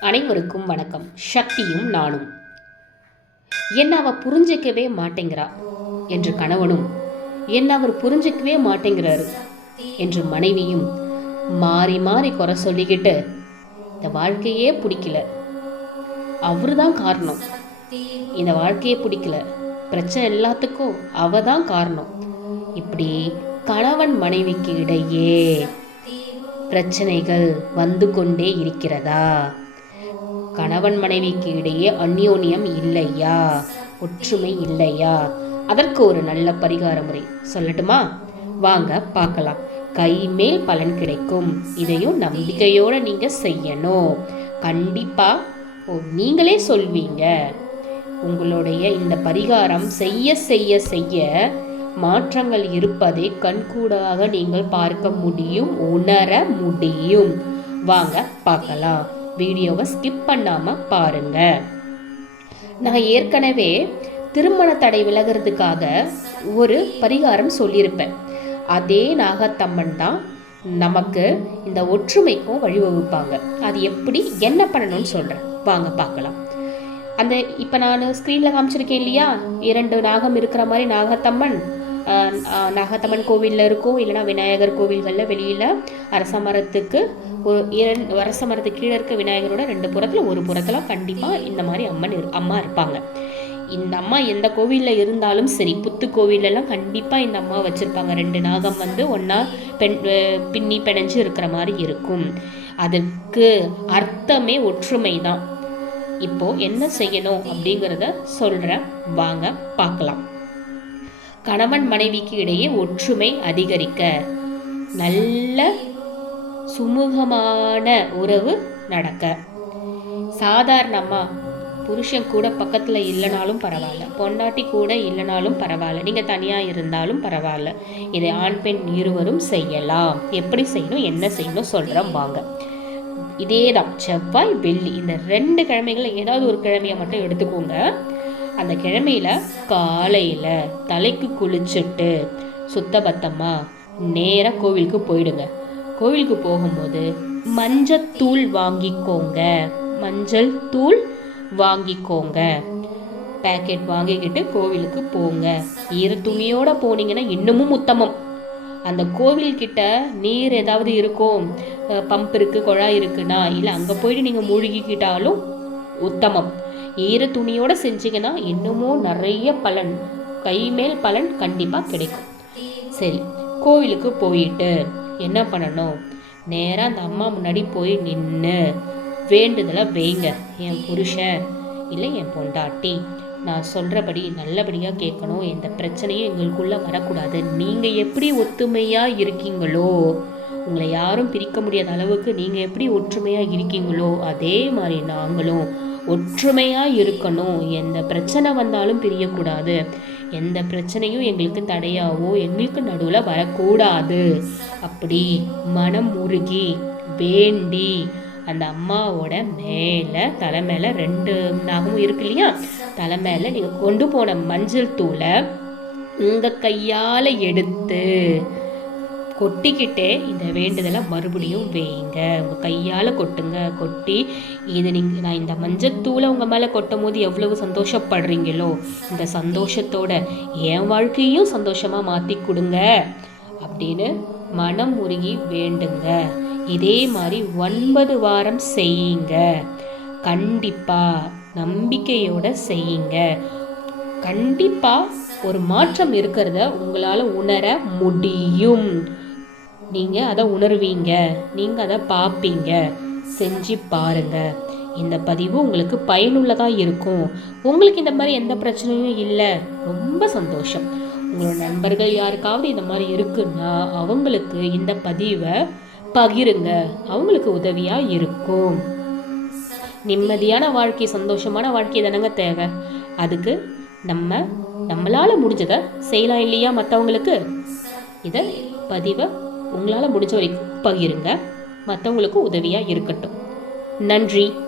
அனைவருக்கும் வணக்கம். சக்தியும் நானும். என்ன அவ புரிஞ்சிக்கவே மாட்டேங்கிறா என்று கணவனும் என்ன அவர் புரிஞ்சிக்கவே மாட்டேங்கிறாரு என்று மனைவியும் மாறி மாறி குறை சொல்லிக்கிட்டு இந்த வாழ்க்கையே பிடிக்கல. அவரு தான் காரணம். இந்த வாழ்க்கையே பிடிக்கல. பிரச்சனை எல்லாத்துக்கும் அவ தான் காரணம். இப்படி கணவன் மனைவிக்கு இடையே பிரச்சனைகள் வந்து கொண்டே இருக்கிறதா? கணவன் மனைவிக்கு இடையே அந்யோன்யம் இல்லையா? ஒற்றுமை இல்லையா? அதற்கு ஒரு நல்ல பரிகார முறை. சொல்லட்டுமா? வாங்க பார்க்கலாம். கைமேல் பலன் கிடைக்கும். இதையும் நம்பிக்கையோட நீங்க செய்யணும். கண்டிப்பா ஓ, நீங்களே சொல்வீங்க. உங்களுடைய இந்த பரிகாரம் செய்ய செய்ய செய்ய மாற்றங்கள் இருப்பதை கண்கூடாக நீங்கள் பார்க்க முடியும் உணர முடியும். வாங்க பார்க்கலாம். வீடியோவை ஸ்கிப் பண்ணாம பாருங்க. நான் ஏற்கனவே திருமண தடை விலகிறதுக்காக ஒரு பரிகாரம் சொல்லியிருப்பேன். அதே நாகத்தம்மன் தான் நமக்கு இந்த ஒற்றுமைக்கும் வழிவகுப்பாங்க. அது எப்படி என்ன பண்ணணும்னு சொல்கிறேன் வாங்க பார்க்கலாம். அந்த இப்போ நான் ஸ்க்ரீனில் காமிச்சிருக்கேன் இல்லையா? இரண்டு நாகம் இருக்கிற மாதிரி நாகத்தம்மன் நாகத்தம்மன் கோவிலில் இருக்கும் இல்லைன்னா விநாயகர் கோவில்களில் வெளியில் அரச மரத்துக்கு ஒரு இரண்டு அரச மரத்துக்கு கீழே இருக்க விநாயகரோட ரெண்டு புறத்தில் ஒரு புறத்தில் கண்டிப்பாக இந்த மாதிரி அம்மன் இரு- அம்மா இருப்பாங்க. இந்த அம்மா எந்த கோவிலில் இருந்தாலும் சரி புத்து கோவிலெல்லாம் கண்டிப்பாக இந்த அம்மா வச்சுருப்பாங்க. ரெண்டு நாகம் வந்து ஒன்றா பெண் பின்னி பிணைஞ்சு இருக்கிற மாதிரி இருக்கும். அதுக்கு அர்த்தமே ஒற்றுமை தான் இப்போ என்ன செய்யணும் அப்படிங்கிறத சொல்கிறேன் வாங்க பார்க்கலாம். கணவன் மனைவிக்கு இடையே ஒற்றுமை அதிகரிக்க நல்ல சுமூகமான உறவு நடக்க. சாதாரணமாக புருஷன் கூட பக்கத்தில் இல்லைனாலும் பரவாயில்ல. பொண்டாட்டி கூட இல்லைனாலும் பரவாயில்ல. நீங்கள் தனியாக இருந்தாலும் பரவாயில்ல. இதை ஆண் பெண் இருவரும் செய்யலாம். எப்படி செய்யணும் என்ன செய்யணும் சொல்கிறோம் வாங்க. இதே தான் செவ்வாய் வெள்ளி. இந்த ரெண்டு கிழமைகளை ஏதாவது ஒரு கிழமையை மட்டும் எடுத்துக்கோங்க. அந்த கிழமையில காலையில் தலைக்கு குளிச்சுட்டு சுத்தபத்தமா நேராக கோவிலுக்கு போயிடுங்க. கோவிலுக்கு போகும்போது மஞ்சத்தூள் வாங்கிக்கோங்க. மஞ்சள் தூள் வாங்கிக்கோங்க. பேக்கெட் வாங்கிக்கிட்டு கோவிலுக்கு போங்க. ஈர துணியோட போனீங்கன்னா இன்னமும் உத்தமம். அந்த கோவில்கிட்ட நீர் ஏதாவது இருக்கும் பம்ப் இருக்குது குழாய் இருக்குன்னா இல்லை அங்கே போயிட்டு நீங்கள் மூழ்கிக்கிட்டாலும் உத்தமம். ஈர துணியோட செஞ்சீங்கன்னா இன்னமும் நிறைய பலன் கைமேல் பலன் கண்டிப்பாக கிடைக்கும். சரி கோவிலுக்கு போயிட்டு என்ன பண்ணணும்? நேராக அந்த அம்மா முன்னாடி போய் நின்று வேண்டுதலை வைங்க. என் புருஷன் இல்லை என் பொண்டாட்டி நான் சொல்கிறபடி நல்லபடியாக கேட்கணும். எந்த பிரச்சனையும் எங்களுக்குள்ளே வரக்கூடாது. நீங்கள் எப்படி ஒத்துமையாக இருக்கீங்களோ உங்களை யாரும் பிரிக்க முடியாத அளவுக்கு நீங்கள் எப்படி ஒற்றுமையாக இருக்கீங்களோ அதே மாதிரி நாங்களும் ஒற்றுமையாக இருக்கணும் எந்த பிரச்சனை வந்தாலும் பிரியக்கூடாது. எந்த பிரச்சனையும் எங்களுக்கு தடையாவோ எங்களுக்கு நடுவில் வரக்கூடாது. அப்படி மனம் உருகி வேண்டி அந்த அம்மாவோட மேலே தலை மேலே ரெண்டு நாகமும் இருக்கு இல்லையா? தலை மேலே நீங்கள் கொண்டு போன மஞ்சள் தூளை உங்கள் கையால் எடுத்து கொட்டிக்கிட்டே இந்த வேண்டுதலை மறுபடியும் வேயுங்க உங்கள் கையால் கொட்டுங்க. கொட்டி இது நீங்கள் நான் இந்த மஞ்சத்தூளை உங்கள் மேலே கொட்டும் போது எவ்வளவு சந்தோஷப்படுறீங்களோ இந்த சந்தோஷத்தோட என் வாழ்க்கையும் சந்தோஷமாக மாற்றி கொடுங்க. அப்படின்னு மனம் உருகி வேண்டுங்க. இதே மாதிரி ஒன்பது வாரம் செய்யுங்க. கண்டிப்பாக நம்பிக்கையோட செய்யுங்க. கண்டிப்பாக ஒரு மாற்றம் இருக்கிறத உங்களால் உணர முடியும். நீங்கள் அதை உணர்வீங்க. நீங்கள் அதை பார்ப்பீங்க செஞ்சு பாருங்க. இந்த பதிவு உங்களுக்கு பயனுள்ளதாக இருக்கும். உங்களுக்கு இந்த மாதிரி எந்த பிரச்சனையும் இல்லை. ரொம்ப சந்தோஷம். உங்களோட நண்பர்கள் யாருக்காவது இந்த மாதிரி இருக்குன்னா அவங்களுக்கு இந்த பதிவை பகிருங்க. அவங்களுக்கு உதவியாக இருக்கும். நிம்மதியான வாழ்க்கை சந்தோஷமான வாழ்க்கை தானங்க தேவை. அதுக்கு நம்ம நம்மளால் முடிஞ்சதை செய்யலாம் இல்லையா மற்றவங்களுக்கு இதை பதிவை உங்களால் முடிஞ்ச வரைக்கும் பகிருங்க. மற்றவங்களுக்கும் உதவியாக இருக்கட்டும். நன்றி.